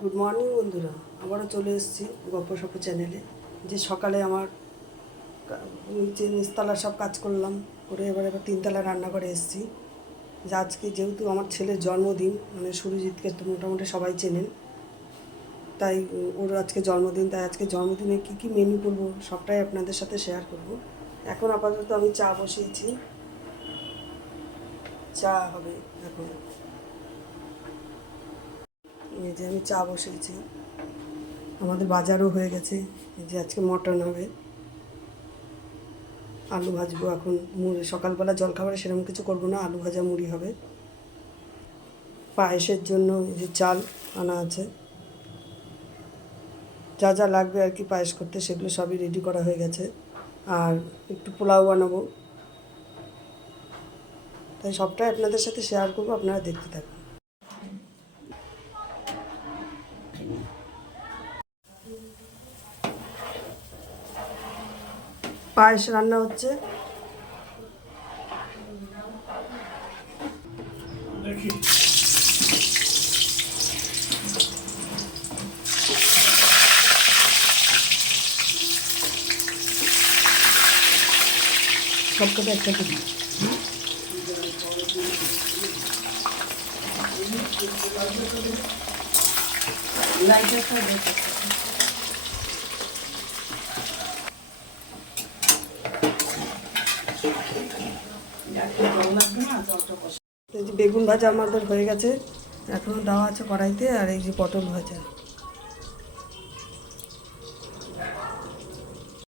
Good morning বন্ধুরা, আবারও চলে এসেছি গপ্প সপ্প চ্যানেলে। যে সকালে আমার নিচে নিচতলার সব কাজ করলাম, করে এবার তিনতলা রান্না করে এসেছি। যে আজকে যেহেতু আমার ছেলের জন্মদিন, মানে সুরজিৎকে তো মোটামুটি সবাই চেনেন, তাই ওর আজকে জন্মদিন। তাই আজকে জন্মদিনে কী কী মেনু করবো সবটাই আপনাদের সাথে শেয়ার করব। এখন আপাতত আমি চা বসিয়েছি, চা হবে এখন। এই যে আমি চা বসিয়েছি, আমাদের বাজারও হয়ে গেছে। এই যে আজকে মটন হবে, আলু ভাজবো এখন। মুড়ি সকালবেলা জলখাবারে সেরকম কিছু করবো না, আলু ভাজা মুড়ি হবে। পায়েসের জন্য এই যে চাল আনা আছে, যা যা লাগবে আর কি পায়েস করতে সেগুলো সবই রেডি করা হয়ে গেছে। আর একটু পোলাও বানাবো, তাই সবটাই আপনাদের সাথে শেয়ার করবো, আপনারা দেখতে থাকুন। পায়েস রান্না হচ্ছে, দেখি সবকটা একসাথে দিই। এই যে বেগুন ভাজা আমাদের হয়ে গেছে, এখনও দেওয়া আছে কড়াইতে। আর এই যে পটল ভাজা,